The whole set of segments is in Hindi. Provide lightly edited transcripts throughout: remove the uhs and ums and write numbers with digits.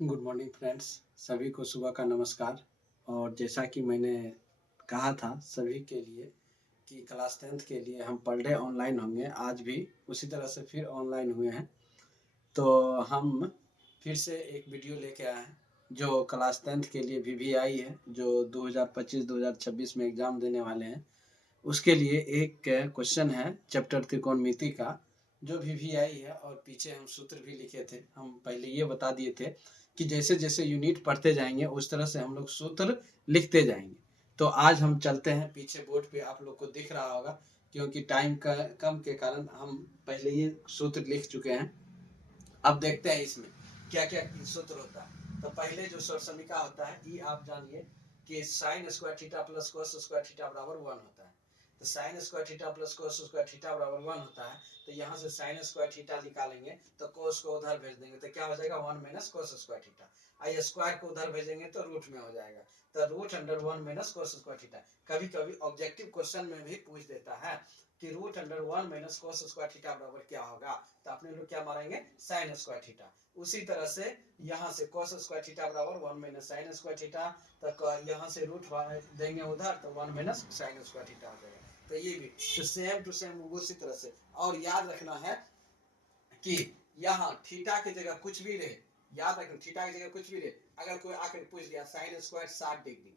Good morning friends. सभी को सुबह का नमस्कार। और जैसा कि मैंने कहा था सभी के लिए कि क्लास 10th के लिए हम पर डे ऑनलाइन होंगे, आज भी उसी तरह से फिर ऑनलाइन हुए हैं। तो हम फिर से एक वीडियो लेके आए हैं जो क्लास 10th के लिए वीवीआई है, जो 2025-2026 में एग्ज़ाम देने वाले हैं। उसके लिए एक क्वेश्चन है चैप्टर त्रिकोणमिति का, जो वीवीआई है। और पीछे हम सूत्र भी लिखे थे। हम पहले ये बता दिए थे कि जैसे जैसे यूनिट पढ़ते जाएंगे उस तरह से हम लोग सूत्र लिखते जाएंगे। तो आज हम चलते हैं, पीछे बोर्ड पे आप लोग को दिख रहा होगा, क्योंकि टाइम का कम के कारण हम पहले ये सूत्र लिख चुके हैं। अब देखते हैं इसमें क्या क्या सूत्र होता है। तो पहले जो समीका होता है, ये आप जानिए कि sign square theta plus cos square theta बराबर 1 होता है। तो sign square theta plus cos square theta बराबर 1 होता है। तो यहाँ से साइन स्क्वायर थीटा निकालेंगे तो कोस को उधर भेज देंगे तो क्या हो जाएगा 1 माइनस कोस स्क्वायर थीटा। आई स्क्वायर को उधर भेजेंगे तो रूट में हो जाएगा। तो root under 1 minus cos square theta. कभी कभी ऑब्जेक्टिव क्वेश्चन में भी पूछ देता है कि root under 1 minus cos square theta बराबर क्या होगा। तो अपने लोग क्या मारेंगे साइन स्क्वायर थीटा। उसी तरह से यहाँ से कोस स्क्वायर थीटा बराबर 1 माइनस साइन स्क्वायर थीटा। तक यहाँ से रूट देंगे उधर तो 1 माइनस साइन स्क्वायर थीटा हो जाएगा। तो ये भी तो सेम टू सेम उसी तरह से। और याद रखना है कि यहाँ थीटा की जगह कुछ भी रहे, याद रखना थीटा की जगह कुछ भी रहे। अगर कोई आकर पूछ दिया sine square 60 degree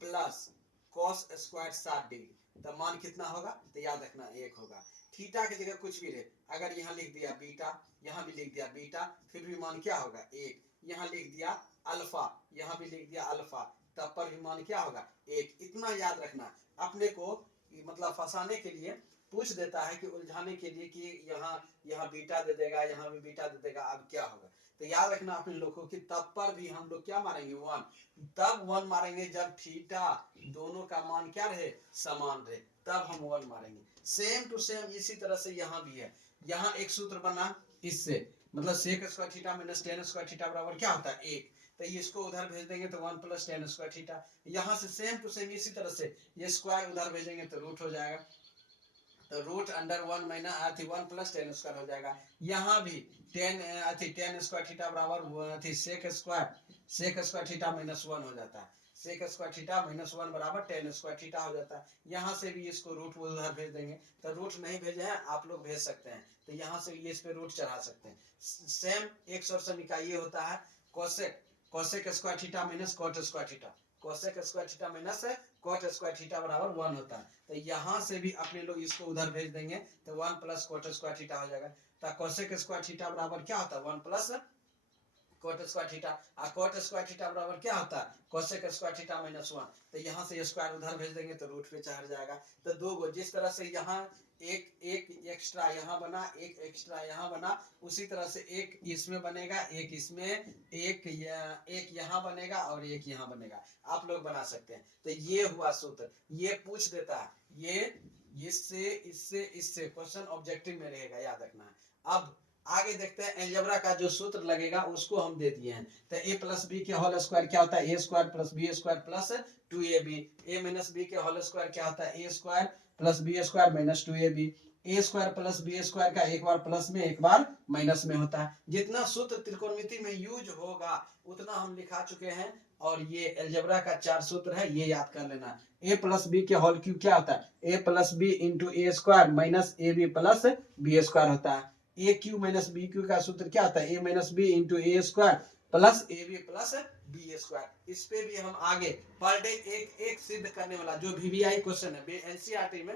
plus cos square 60 degree, तो मान कितना होगा, तो याद रखना 1 होगा। थीटा की जगह कुछ भी रहे, अगर यहाँ लिख दिया बीटा, यहाँ भी लिख दिया बीटा, फिर भी मान क्या होगा 1। यहाँ लिख दिया अल्फा, यहाँ भी लिख दिया अल्फा, तब पर भी मान क्या होगा 1। इतना याद रखना। अपने को मतलब फंसाने के लिए पूछ देता है कि उलझाने के लिए कि यहाँ यहाँ बीटा दे देगा, यहाँ भी बीटा दे देगा, अब क्या होगा। तो याद रखना अपने लोगों की, तब पर भी हम लोग क्या मारेंगे 1। तब 1 मारेंगे जब थीटा दोनों का मान क्या रहे, समान रहे, तब हम 1 मारेंगे। सेम टू सेम इसी तरह से यहाँ भी है। यहाँ एक सूत्र बना इससे, मतलब sec square theta minus tan square theta बराबर क्या होता है 1। तो इसको उधर भेज देंगे तो 1 प्लस टेन स्क्वायर थीटा। यहाँ से सेम टू सेम इसी तरह से ये स्क्वायर उधर भेजेंगे तो रूट हो जाएगा। तो root under 1 minus 1 plus tan square हो जाएगा। यहाँ भी टेन स्क्वायर थीटा बराबर सेक स्क्वायर थीटा माइनस 1 हो जाता है। सेक स्क्वायर थीटा माइनस 1 बराबर टेन स्क्वायर थीटा हो जाता है। यहाँ से भी इसको रूट उधर भेज देंगे। तो रूट नहीं भेजे हैं आप लोग भेज सकते हैं, तो यहाँ से ये इस पे रूट चढ़ा सकते हैं। सेम एक समीका ये होता है cosec cosec square theta minus cot square theta. Cosec square theta minus cot square theta बराबर 1 होता है। तो यहाँ से भी अपने लोग इसको उधर भेज देंगे तो 1 प्लस कॉट स्क्वायर थीटा हो जाएगा। तो कोसेक स्क्वायर थीटा बराबर क्या होता है 1 प्लस कॉट स्क्वायर थीटा। और कॉट स्क्वायर थीटा बराबर क्या होता है कोसेक स्क्वायर थीटा माइनस 1। तो यहाँ से स्क्वायर उधर भेज देंगे तो रूट पे चढ़ जाएगा। तो दो गो जिस तरह से यहाँ एक एक एक्स्ट्रा यहाँ बना, एक एक्स्ट्रा यहाँ बना, उसी तरह से एक इसमें बनेगा, एक इसमें, एक यहाँ बनेगा और एक यहाँ बनेगा। आप लोग बना सकते हैं। तो ये हुआ सूत्र। ये पूछ देता है, ये इससे इससे इससे क्वेश्चन ऑब्जेक्टिव में रहेगा, याद रखना है। अब आगे देखते हैं एलजेब्रा का जो सूत्र लगेगा उसको हम दे दिए हैं। तो ए प्लस बी के होल स्क्वायर क्या होता है A square plus B square plus 2ab। A minus B के होल स्क्वायर क्या होता है A square plus B square minus 2ab। A square plus B square का एक बार प्लस में एक बार माइनस में होता है। जितना सूत्र त्रिकोणमिति में यूज होगा उतना हम लिखा चुके हैं। और ये एलजेब्रा का 4 सूत्र है, ये याद कर लेना। ए प्लस बी के होल क्यूब क्या होता है A plus B into A square minus A B plus B square होता है। A cube minus B cube का सूत्र क्या होता है A minus B into A square plus A B plus B square. इस पे भी हम आगे पर डे एक एक सिद्ध करने वाला जो वीवीआई क्वेश्चन है एनसीईआरटी में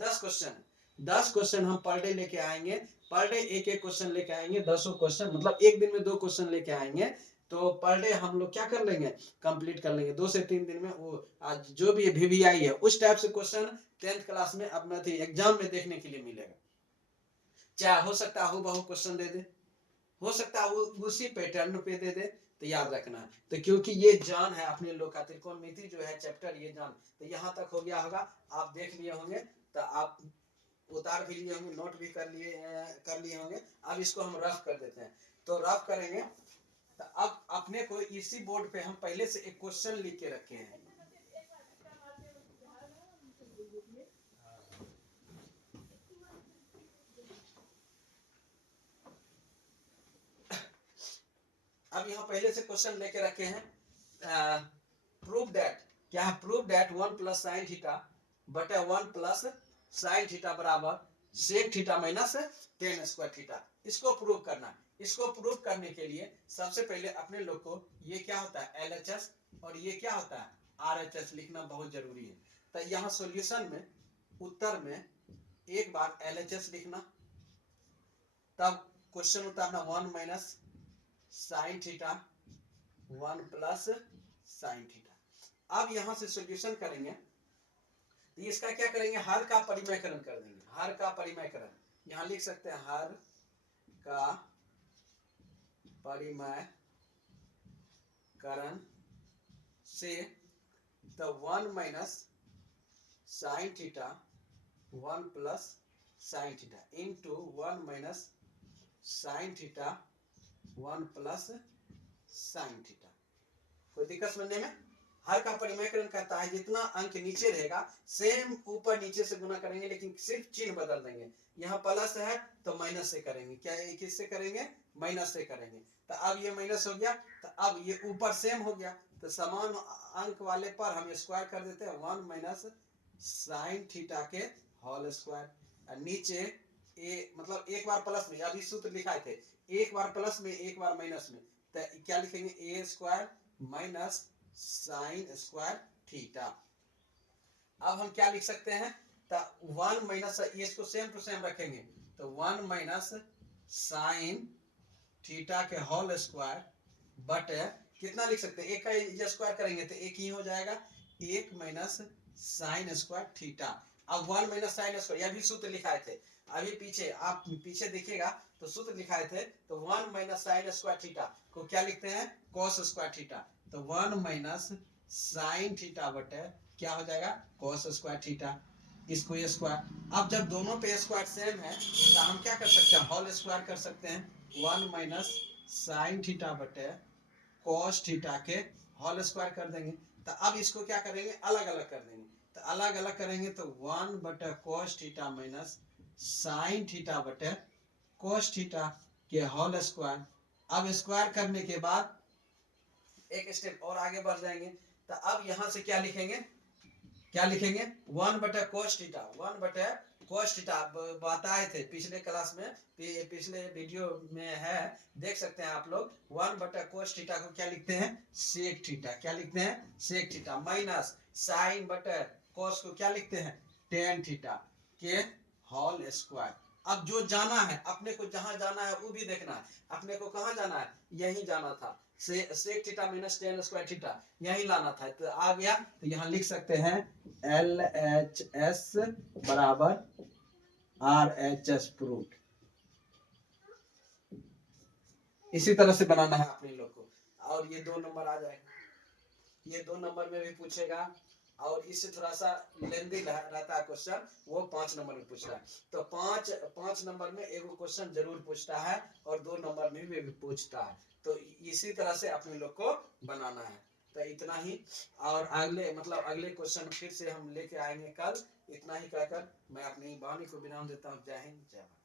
10 क्वेश्चन 10 क्वेश्चन हम पर डे लेके आएंगे। पर डे एक एक क्वेश्चन लेके आएंगे, 10 क्वेश्चन, मतलब एक दिन में 2 क्वेश्चन लेके आएंगे। तो पर डे हम लोग क्या कर लेंगे, कंप्लीट कर लेंगे 2 से 3 दिन में। वो आज जो भी वीवीआई है उस टाइप से क्वेश्चन 10th क्लास में अपना एग्जाम में देखने के लिए मिलेगा। चाहे हो सकता है बहु क्वेश्चन दे दे, हो सकता है वो उसी पैटर्न पे दे दे। तो याद रखना है। तो क्योंकि ये जान है अपने लोग का त्रिकोणमिति जो है चैप्टर, ये जान तो यहाँ तक हो गया होगा, आप देख लिए होंगे। तो आप उतार भी लिए होंगे, नोट भी कर लिए होंगे। अब इसको हम रफ कर देते हैं। तो रफ करेंगे तो अब अपने को इसी बोर्ड पे हम पहले से एक क्वेश्चन लिख के रखे हैं। अब यहाँ पहले से क्वेश्चन लेके रखे हैं, प्रूव दैट, क्या है, prove that 1 plus sine theta बटे 1 प्लस साइन थीटा बराबर sec theta minus tan square theta. इसको प्रूव करना है। इसको प्रूव करने के लिए सबसे पहले अपने लोग को ये क्या होता है LHS और ये क्या होता है RHS लिखना बहुत जरूरी है। तो यहाँ सॉल्यूशन में उत्तर में एक बार LHS लिखना, तब क्वेश्चन उतारना 1 minus sine theta 1 plus sine theta. अब यहां से सॉल्यूशन करेंगे तो इसका क्या करेंगे, हर का परिमयकरण कर देंगे। हर का परिमयकरण यहां लिख सकते हैं, हर का परिमयकरण से तो 1 minus sine theta 1 plus sine theta into 1 minus sine theta 1 plus sine theta. कोई दिक्कत समझने में? हर का परिमयकरण कहता है जितना अंक नीचे रहेगा सेम ऊपर नीचे से गुना करेंगे, लेकिन सिर्फ चिन्ह बदल देंगे। यहाँ प्लस है तो माइनस से करेंगे, क्या किससे करेंगे, माइनस से करेंगे। तो अब ये माइनस हो गया, तो अब ये ऊपर सेम हो गया, तो समान अंक वाले पर हम स्क्वायर कर देते हैं 1 माइनस साइन थीटा के होल स्क्वायर। नीचे ए मतलब एक बार प्लस में, अभी सूत्र लिखाए थे, एक बार प्लस में एक बार माइनस में, तो क्या लिखेंगे A square minus sine square theta. अब हम क्या लिख सकते हैं, तो 1 माइनस, इसको सेम टू सेम रखेंगे, तो 1 माइनस साइन थीटा के होल स्क्वायर बटे कितना लिख सकते हैं, एक का ये स्क्वायर करेंगे तो एक ही हो जाएगा, 1 माइनस साइन स्क्वायर थीटा। अब 1 माइनस साइन स्क्वायर, यह भी सूत्र लिखाए थे अभी पीछे, आप पीछे देखिएगा तो सूत्र लिखाए थे, तो 1 माइनस साइन स्क्वायर थीटा को क्या लिखते हैं, कॉस स्क्वायर थीटा। तो 1 माइनस साइन थीटा बटे क्या हो जाएगा, कॉस स्क्वायर थीटा, इसको ये स्क्वायर। अब जब दोनों पे स्क्वायर सेम है तो हम क्या कर सकते हैं, होल स्क्वायर कर सकते हैं, 1 माइनस साइन थीटा बटे कॉस थीटा के होल स्क्वायर कर देंगे। तो अब इसको क्या करेंगे, अलग अलग कर देंगे, तो अलग अलग करेंगे तो 1 बटे cos theta minus sign theta बटे कॉस थीटा के होल स्क्वायर। अब स्क्वायर करने के बाद एक स्टेप और आगे बढ़ जाएंगे, तो अब यहां से क्या लिखेंगे, क्या लिखेंगे, 1 बटे कोस थीटा, 1 बटे कोस थीटा बताए थे पिछले क्लास में, पिछले वीडियो में है, देख सकते हैं आप लोग। 1 बटे कोस थीटा को क्या लिखते हैं, सेक थीटा, क्या लिखते हैं, सेक थीटा, माइनस साइन बटे कोस को क्या लिखते हैं, टेन थीटा के होल स्क्वायर। अब जो जाना है अपने को, जहां जाना है वो भी देखना है, अपने को कहां जाना है, यही जाना था, sec theta minus tan square theta यही लाना था, तो आ गया। तो यहाँ लिख सकते हैं LHS बराबर RHS प्रूफ। इसी तरह से बनाना है अपने लोग को, और ये 2 नंबर आ जाएगा, ये 2 नंबर में भी पूछेगा, और इससे थोड़ा सा लेंदी रहता है क्वेश्चन, वो 5 नंबर में पूछता है। तो 5 नंबर में एगो क्वेश्चन जरूर पूछता है, और 2 नंबर में भी पूछता है। तो इसी तरह से अपने लोग को बनाना है। तो इतना ही, और अगले क्वेश्चन फिर से हम लेके आएंगे कल। इतना ही कहकर मैं अपनी वाणी को विराम देता हूँ। जय हिंद, जय भारत।